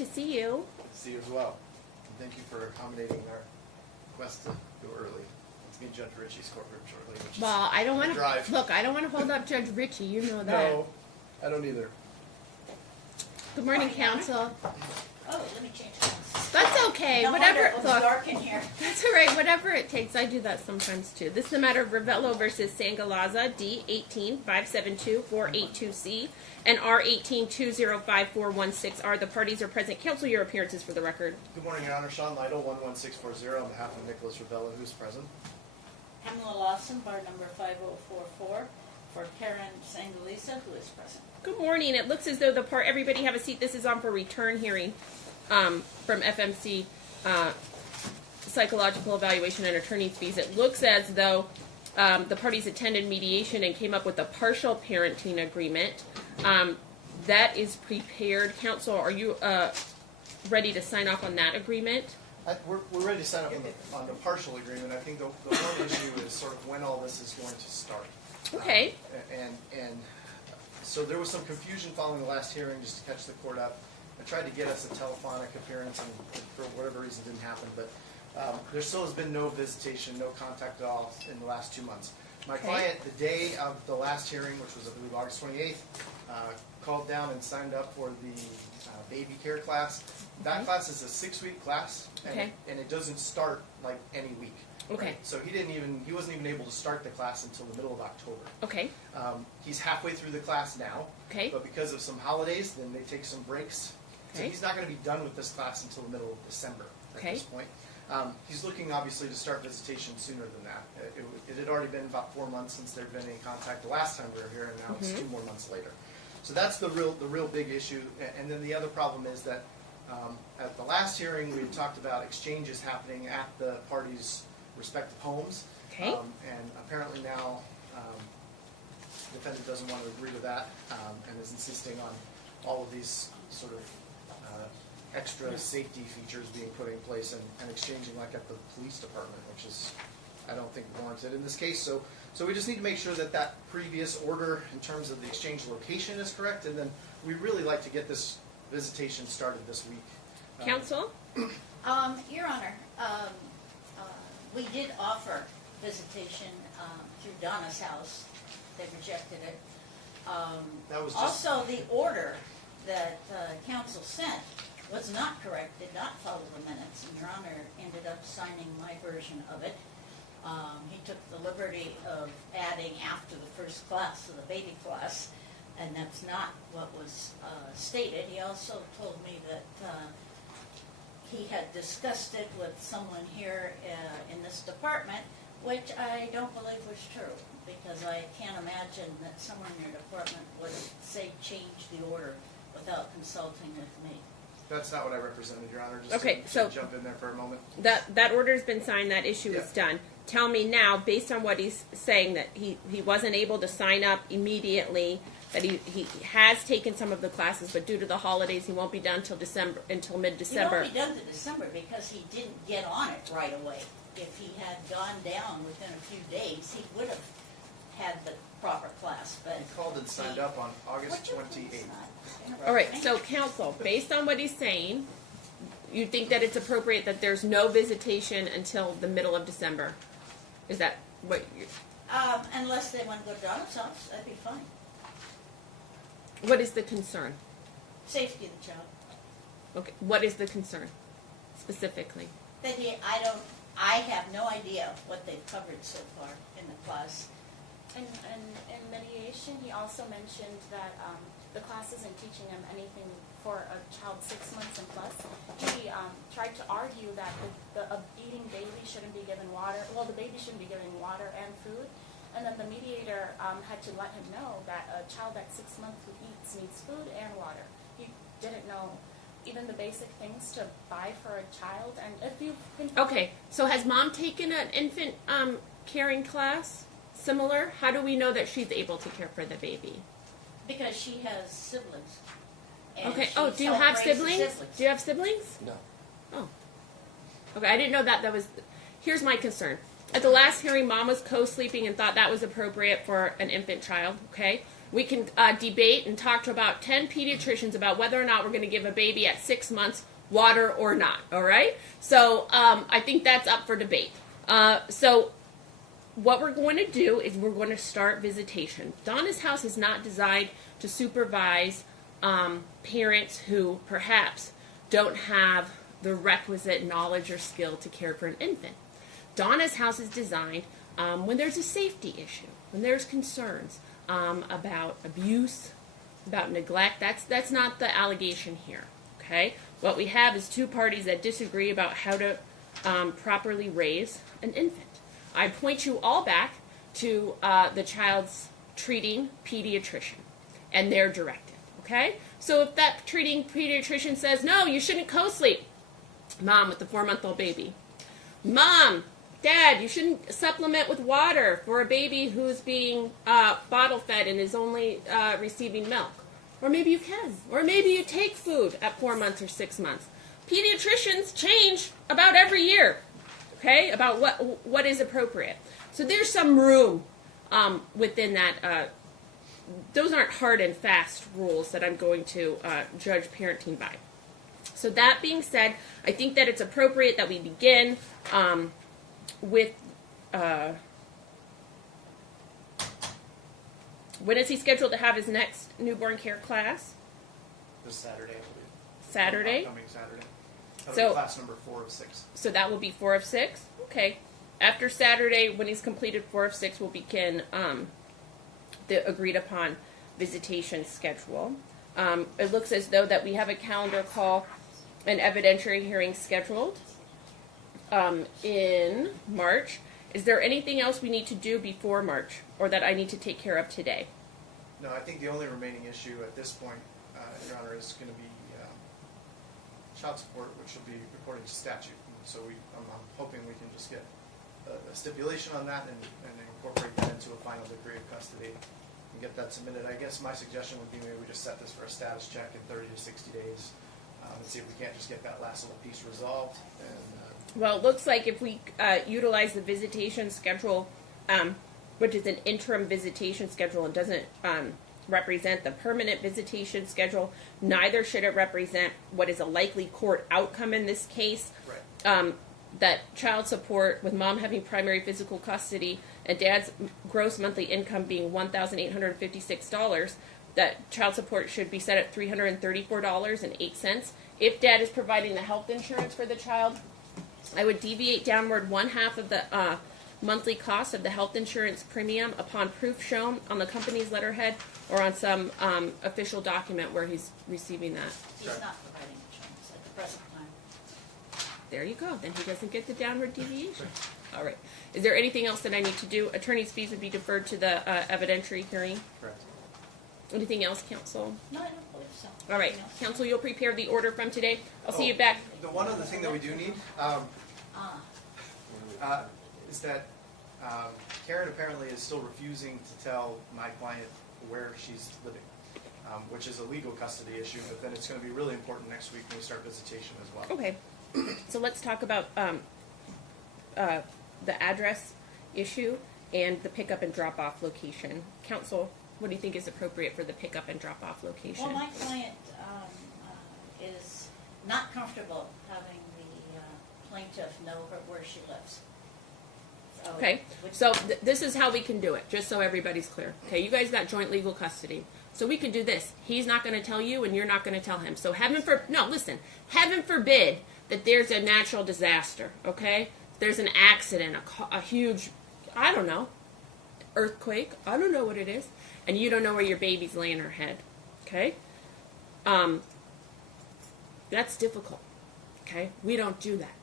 to see you. See you as well. And thank you for accommodating our request to go early. Let's meet Judge Ritchie's courtroom shortly. Which is Well, I don't want to drive. look. I don't want to hold up Judge Ritchie. You know that. No, I don't either. Good morning, counsel. Oh, let me change clothes. That's okay. No Whatever. wonder it was Look, dark in here. that's all right. Whatever it takes. I do that sometimes too. This is the matter of Ravello versus Sangalaza, D 18-572-482C and R 18-205-416R. The parties are present. Counsel, your appearances for the record. Good morning, Your Honor. Sean Lytle, 11640 on behalf of Nicholas Ravello, who's present. Pamela Lawson, bar number 5044, for Karen Sangalisa, who is present. Good morning. It looks as though everybody have a seat. This is on for return hearing from FMC, psychological evaluation and attorney's fees. It looks as though the parties attended mediation and came up with a partial parenting agreement. That is prepared. Counsel, are you ready to sign off on that agreement? We're ready to sign up on the partial agreement. I think the one issue is sort of when all this is going to start. Okay. And so there was some confusion following the last hearing, just to catch the court up. I tried to get us a telephonic appearance, and for whatever reason didn't happen, but there still has been no visitation, no contact at all in the last 2 months. My client, the day of the last hearing, which was I believe August 28th, called down and signed up for the baby care class. That class is a 6-week class, and it doesn't start like any week. Okay. Right? So he wasn't even able to start the class until the middle of October. Okay. He's halfway through the class now. Okay. But because of some holidays, then they take some breaks. So Okay. he's not going to be done with this class until the middle of December at Okay. this point. He's looking obviously to start visitation sooner than that. It had already been about 4 months since there had been any contact the last time we were here, and now it's 2 more months later. So that's the real big issue. And then the other problem is that at the last hearing we had talked about exchanges happening at the parties' respective homes. Okay. And apparently now the defendant doesn't want to agree to that and is insisting on all of these sort of extra safety features being put in place and exchanging like at the police department, which is, I don't think, warranted in this case. So we just need to make sure that that previous order in terms of the exchange location is correct, and then we really like to get this visitation started this week. Counsel? Your Honor, we did offer visitation through Donna's house. They rejected it. That was just, Also, the order that counsel sent was not correct, did not follow the minutes, and Your Honor ended up signing my version of it. He took the liberty of adding after the first class to the baby class, and that's not what was stated. He also told me that he had discussed it with someone here in this department, which I don't believe was true, because I can't imagine that someone in your department would, say, change the order without consulting with me. that's not what I represented, Your Honor. Just Okay, to so jump in there for a moment. that order's been signed. That issue is done. Tell me now, based on what he's saying, that he wasn't able to sign up immediately, that he has taken some of the classes, but due to the holidays, he won't be done until mid-December. He won't be done to December because he didn't get on it right away. If he had gone down within a few days, he would have had the proper class. But He called and signed up on August 28th. All right, so counsel, based on what he's saying, you think that it's appropriate that there's no visitation until the middle of December? Is that what you... Unless they want to go to Donna's house, that'd be fine. What is the concern? Safety of the child. Okay, what is the concern specifically? That I have no idea what they've covered so far in the class. And in mediation, he also mentioned that the class isn't teaching him anything for a child 6 months and plus. He tried to argue that a eating baby shouldn't be given water. Well, the baby shouldn't be given water and food. And then the mediator had to let him know that a child at 6 months who eats needs food and water. He didn't know even the basic things to buy for a child. And if you've been... Okay, so has mom taken an infant caring class similar? How do we know that she's able to care for the baby? Because she has siblings. And Okay, she oh, do you have self-raises siblings? Do you have siblings? No. Oh. Okay, I didn't know that was... Here's my concern. At the last hearing, mom was co-sleeping and thought that was appropriate for an infant child, okay? We can debate and talk to about 10 pediatricians about whether or not we're going to give a baby at 6 months water or not, all right? So I think that's up for debate. So what we're going to do is we're going to start visitation. Donna's house is not designed to supervise parents who perhaps don't have the requisite knowledge or skill to care for an infant. Donna's house is designed when there's a safety issue, when there's concerns about abuse, about neglect. That's not the allegation here, okay? What we have is two parties that disagree about how to properly raise an infant. I point you all back to the child's treating pediatrician and their directive, okay? So if that treating pediatrician says, no, you shouldn't co-sleep, mom with the 4-month-old baby. Mom, dad, you shouldn't supplement with water for a baby who's being bottle fed and is only receiving milk. Or maybe you can. Or maybe you take food at 4 months or 6 months. Pediatricians change about every year, okay, about what is appropriate. So there's some room within that. Those aren't hard and fast rules that I'm going to judge parenting by. So that being said, I think that it's appropriate that we begin with, when is he scheduled to have his next newborn care class? This Saturday, I believe. Saturday? Coming Saturday. That'll So- be class number 4 of 6. So that will be 4 of 6? Okay. After Saturday, when he's completed 4 of 6, we'll begin the agreed upon visitation schedule. It looks as though that we have a calendar call, an evidentiary hearing scheduled in March. Is there anything else we need to do before March or that I need to take care of today? No, I think the only remaining issue at this point, Your Honor, is going to be child support, which will be according to statute. And so I'm hoping we can just get a stipulation on that and incorporate that into a final degree of custody and get that submitted. I guess my suggestion would be maybe we just set this for a status check in 30 to 60 days and see if we can't just get that last little piece resolved. And Well, it looks like if we utilize the visitation schedule, which is an interim visitation schedule and doesn't represent the permanent visitation schedule, neither should it represent what is a likely court outcome in this case. right. That child support, with mom having primary physical custody and dad's gross monthly income being $1,856, that child support should be set at $334.08. If dad is providing the health insurance for the child, I would deviate downward 1/2 of the monthly cost of the health insurance premium upon proof shown on the company's letterhead or on some official document where he's receiving that. He's not providing insurance at the present time. There you go. Then he doesn't get the downward deviation. All right. Is there anything else that I need to do? Attorney's fees would be deferred to the evidentiary hearing. Correct. Anything else, counsel? No, I don't believe so. All right. Anything else? Counsel, you'll prepare the order from today. I'll see you back. The one other thing that we do need is that Karen apparently is still refusing to tell my client where she's living, which is a legal custody issue, but then it's going to be really important next week when we start visitation as well. Okay. So let's talk about the address issue and the pickup and drop-off location. Counsel, what do you think is appropriate for the pickup and drop-off location? Well, my client is not comfortable having the plaintiff know where she lives. So, Okay, so this is how we can do it, just so everybody's clear. Okay, you guys got joint legal custody. So we could do this. He's not going to tell you, and you're not going to tell him. So heaven forbid that there's a natural disaster, okay? There's an accident, a huge, I don't know, earthquake, I don't know what it is, and you don't know where your baby's laying her head, okay? That's difficult, okay? We don't do that.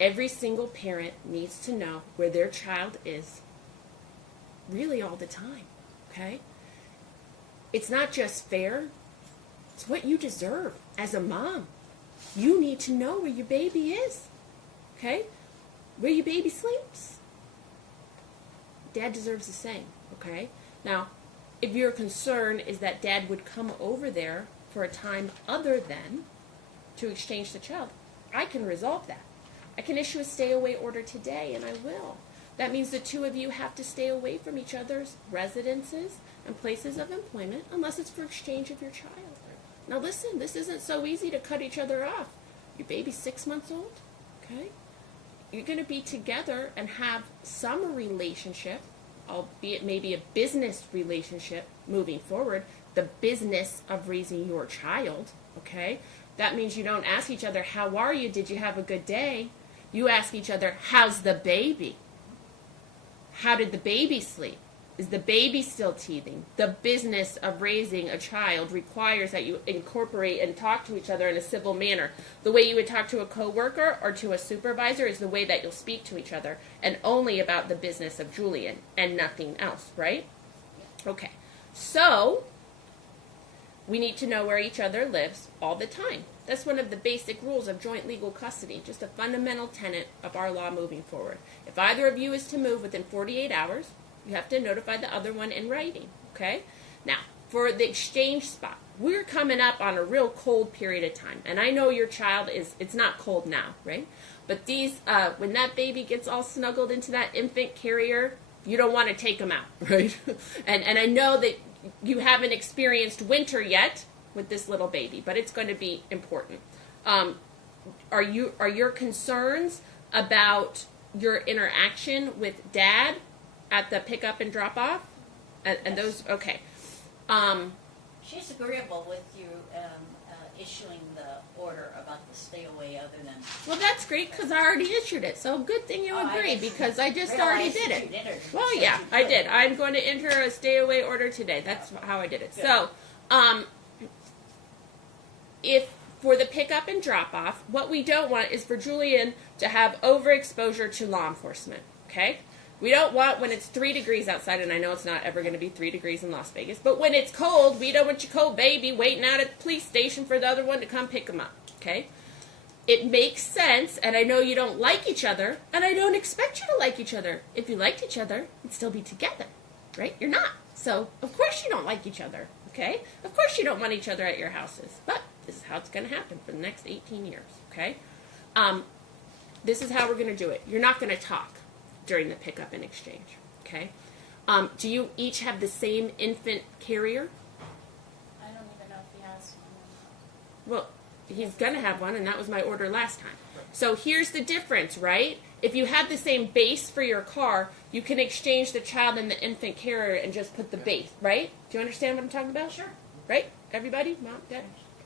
Every single parent needs to know where their child is really all the time, okay? It's not just fair, it's what you deserve as a mom. You need to know where your baby is, okay? Where your baby sleeps. Dad deserves the same, okay? Now, if your concern is that dad would come over there for a time other than to exchange the child, I can resolve that. I can issue a stay-away order today, and I will. That means the two of you have to stay away from each other's residences and places of employment unless it's for exchange of your child. Now listen, this isn't so easy to cut each other off. Your baby's 6 months old, okay? You're going to be together and have some relationship, albeit maybe a business relationship moving forward, the business of raising your child, okay? That means you don't ask each other, how are you? Did you have a good day? You ask each other, how's the baby? How did the baby sleep? Is the baby still teething? The business of raising a child requires that you incorporate and talk to each other in a civil manner. The way you would talk to a coworker or to a supervisor is the way that you'll speak to each other, and only about the business of Julian and nothing else, right? Okay, so we need to know where each other lives all the time. That's one of the basic rules of joint legal custody, just a fundamental tenet of our law moving forward. If either of you is to move within 48 hours, you have to notify the other one in writing, okay? Now, for the exchange spot, we're coming up on a real cold period of time. And I know your child it's not cold now, right? But these, when that baby gets all snuggled into that infant carrier, you don't want to take them out, right? and I know that you haven't experienced winter yet with this little baby, but it's going to be important. Are your concerns about your interaction with Dad at the pickup and drop off? And Yes. those, okay. She's agreeable with you issuing the order about the stay away other than... Well, that's great because I already issued it. So good thing you Oh, I agree didn't because I just realize already that did you it. did it. Well, Said yeah, you I could. did. I'm going to enter a stay away order today. That's how I did it. Good. So, if for the pickup and drop off, what we don't want is for Julian to have overexposure to law enforcement. Okay? We don't want when it's 3 degrees outside, and I know it's not ever going to be 3 degrees in Las Vegas, but when it's cold, we don't want your cold baby waiting out at the police station for the other one to come pick him up. Okay? It makes sense, and I know you don't like each other, and I don't expect you to like each other. If you liked each other, you'd still be together, right? You're not. So, of course you don't like each other, okay? Of course you don't want each other at your houses, but this is how it's going to happen for the next 18 years, okay? This is how we're going to do it. You're not going to talk during the pickup and exchange, okay? Do you each have the same infant carrier? I don't even know if he has one or not. Well, he's going to have one, and that was my order last time. So here's the difference, right? If you have the same base for your car, you can exchange the child and the infant carrier and just put the base, right? Do you understand what I'm talking about? Sure. Right? Everybody? Mom? Dad?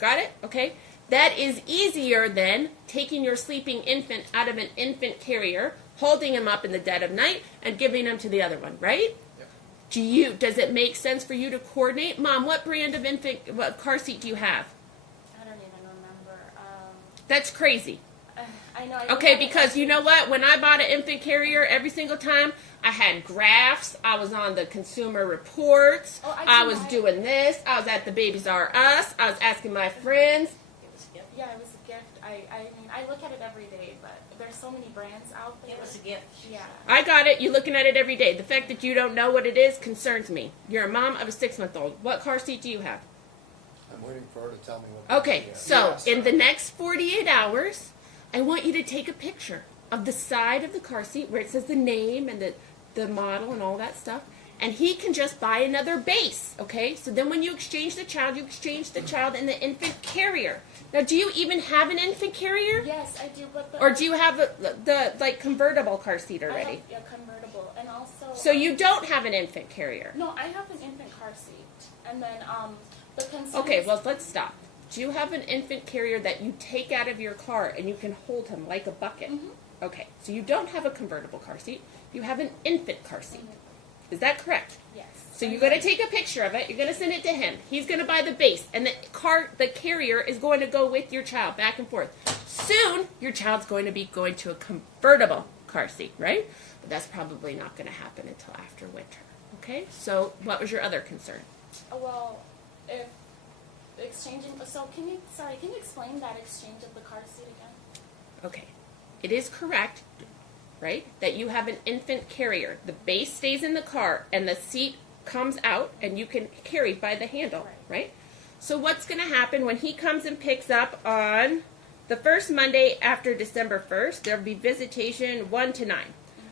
Got it? Okay. That is easier than taking your sleeping infant out of an infant carrier, holding him up in the dead of night, and giving him to the other one, right? Yep. Does it make sense for you to coordinate? Mom, what brand of what car seat do you have? I don't even remember. That's crazy. I know. Okay, because you know what? When I bought an infant carrier, every single time I had graphs. I was on the Consumer Reports. Oh, I was doing this. I was at the Babies R Us. I was asking my friends. It was a gift. Yeah, it was a gift. I mean, I look at it every day, but there's so many brands out there. It was a gift. Yeah. I got it. You're looking at it every day. The fact that you don't know what it is concerns me. You're a mom of a 6-month-old. What car seat do you have? I'm waiting for her to tell me what. Okay, Yeah. so Yes. in the next 48 hours, I want you to take a picture of the side of the car seat where it says the name and the model and all that stuff. And he can just buy another base, okay? So then when you exchange the child in the infant carrier. Now, do you even have an infant carrier? Yes, I do, but the... Or do you have the convertible car seat I already? have a convertible, and also... So you don't have an infant carrier. No, I have an infant car seat, and then, the concern Okay, is- well, let's stop. Do you have an infant carrier that you take out of your car and you can hold him like a bucket? Mhm. Okay, so you don't have a convertible car seat. You have an infant car seat. Is that correct? Yes. So you're going to take a picture of it. You're going to send it to him. He's going to buy the base, and the carrier is going to go with your child back and forth. Soon, your child's going to be going to a convertible car seat, right? But that's probably not going to happen until after winter. Okay. So what was your other concern? Well, if exchanging... So, can you explain that exchange of the car seat again? Okay. It is correct, right, that you have an infant carrier. The base stays in the car, and the seat comes out, and you can carry by the handle, right? So what's going to happen when he comes and picks up on the first Monday after December 1st, there'll be visitation 1 to 9.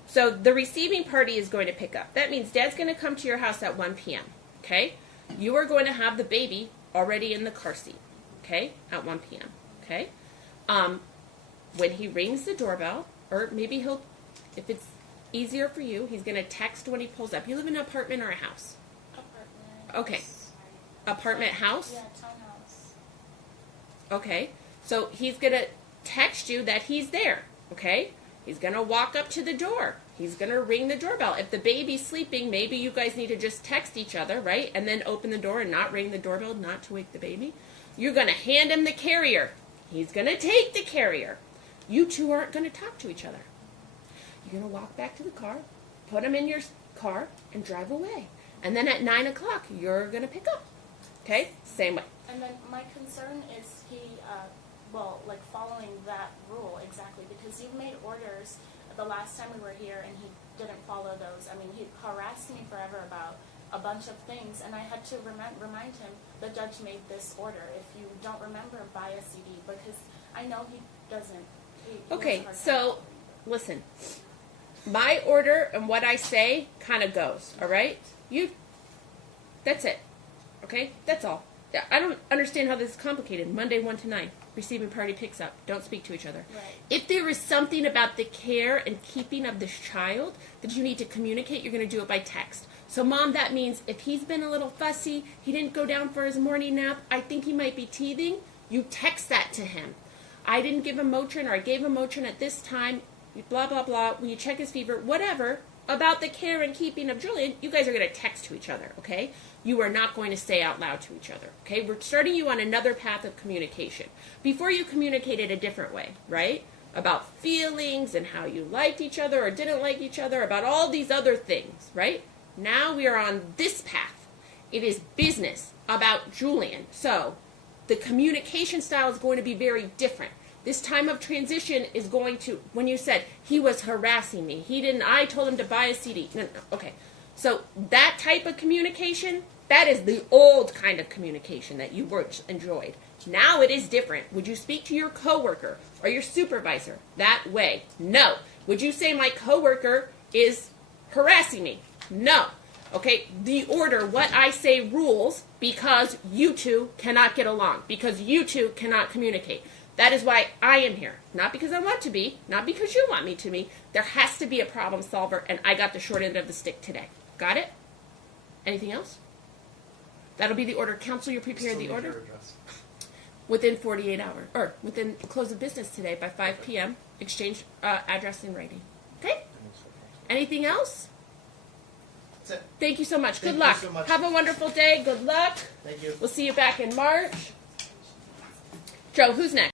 So the receiving party is going to pick up. That means Dad's going to come to your house at 1 p.m., okay? You are going to have the baby already in the car seat, okay, at 1 p.m., okay? When he rings the doorbell, or maybe he'll, if it's easier for you, he's going to text when he pulls up. You live in an apartment or a house? Apartment. Okay. Apartment house? Yeah, townhouse. Okay. So he's going to text you that he's there, okay? He's going to walk up to the door. He's going to ring the doorbell. If the baby's sleeping, maybe you guys need to just text each other, right? And then open the door and not ring the doorbell, not to wake the baby. You're going to hand him the carrier. He's going to take the carrier. You two aren't going to talk to each other. You're going to walk back to the car, put him in your car, and drive away. And then at 9 o'clock, you're going to pick up. Okay? Same way. And then my concern is he, like following that rule exactly, because you made orders the last time we were here and he didn't follow those. I mean, he harassed me forever about a bunch of things, and I had to remind him the judge made this order. If you don't remember, buy a CD, because I know he doesn't. Okay, so listen. My order and what I say kind of goes, all right? That's it. Okay? That's all. I don't understand how this is complicated. Monday 1 to 9. Receiving party picks up. Don't speak to each other. Right. If there is something about the care and keeping of this child that you need to communicate, you're going to do it by text. So, Mom, that means if he's been a little fussy, he didn't go down for his morning nap, I think he might be teething, you text that to him. I didn't give him Motrin, or I gave him Motrin at this time, blah, blah, blah. When you check his fever, whatever, about the care and keeping of Julian, you guys are going to text to each other, okay? You are not going to say out loud to each other, okay? We're starting you on another path of communication. Before you communicated a different way, right? About feelings and how you liked each other or didn't like each other, about all these other things, right? Now we are on this path. It is business about Julian. So the communication style is going to be very different. This time of transition is going to, when you said, he was harassing me, I told him to buy a CD. No, okay. So that type of communication, that is the old kind of communication that you enjoyed. Now it is different. Would you speak to your coworker or your supervisor that way? No. Would you say my coworker is harassing me? No. Okay, the order, what I say rules, because you two cannot get along, because you two cannot communicate. That is why I am here. Not because I want to be, not because you want me to be. There has to be a problem solver, and I got the short end of the stick today. Got it? Anything else? That'll be the order. Counsel, you prepared Still the need order? your address. Within 48 hours, or within close of business today by 5 p.m., exchange address in writing. Okay? Anything else? That's it. Thank you so much. Good Thank you luck. so much. Have a wonderful day. Good luck. Thank you. We'll see you back in March. Joe, who's next?